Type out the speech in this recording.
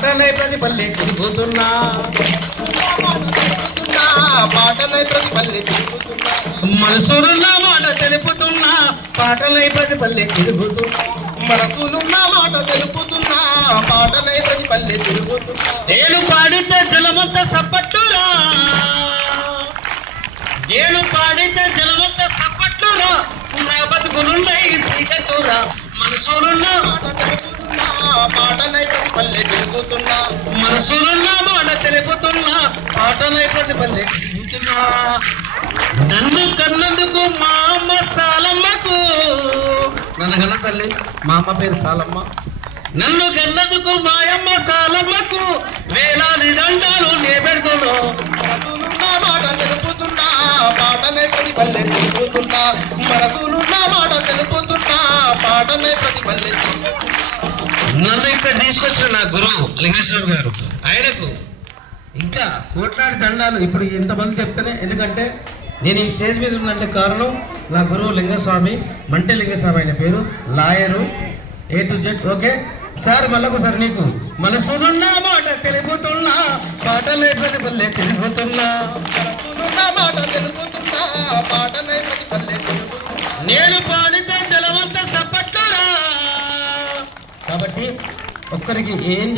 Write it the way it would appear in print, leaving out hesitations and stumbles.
పాటనై ప్రతి పల్లె తిరుగుతున్నా పాటనై ప్రతి పల్లె తిరుగుతున్నా మనసులున్న మాట తెలుపుతున్నా పాటనై ప్రతి పల్లె తిరుగుతున్నా మనసులున్న మాట తెలుపుతున్నా పాటనై ప్రతి పల్లె తిరుగుతున్నా నేను పాడితే జలమంత సప్పట్టురా నేను పాడితే జలమంత సప్పట్టురా నా బతుకులున్నాయి సీకట్టురా మనసులున్న మాట తెలుపుతున్నా పాటనై ప్రతి పల్లె తిరుగుతున్నా మనసులున్న మాట తెలుపుతున్నా పాటనై ప్రతి పల్లె తిరుగుతున్నా నన్ను కన్నందుకు మా అమ్మ సాలమ్మకు నన్ను కన్న తల్లి మా అమ్మ పేరు సాలమ్మ నన్ను కన్నందుకు మా అమ్మ సాలమ్మకు వేలాది దండాలు నే పెడుతున్నా మనసులున్న మాట తెలుపుతున్నా పాటనై ప్రతి పల్లె తిరుగుతున్నా మనసులున్న మాట తెలుపుతున్నా పాటనై ప్రతి పల్లె తిరుగుతున్నా నన్ను ఇక్కడ తీసుకొచ్చిన నా గురువు లింగేశ్వర గారు ఆయనకు ఇంకా కోట్లాది దండాలు ఇప్పుడు ఇంతమంది చెప్తానే ఎందుకంటే నేను ఈ స్టేజ్ మీద ఉన్నంటే కారణం నా గురువు లింగస్వామి మంటే లింగస్వామి ఆయన పేరు lawyer A to Z okay sir మళ్ళొకసారి నీకు మనసులున్న మాట తెలుపుతున్నా పాటలే ప్రతి పల్లె తిరుగుతున్నా మనసులున్న మాట తెలుపుతున్నా పాటనై ప్రతి పల్లె తిరుగుతున్నా నేను పాడితే జలవంత సపట్టురా కాబట్టి ఒక్కరికి ఏం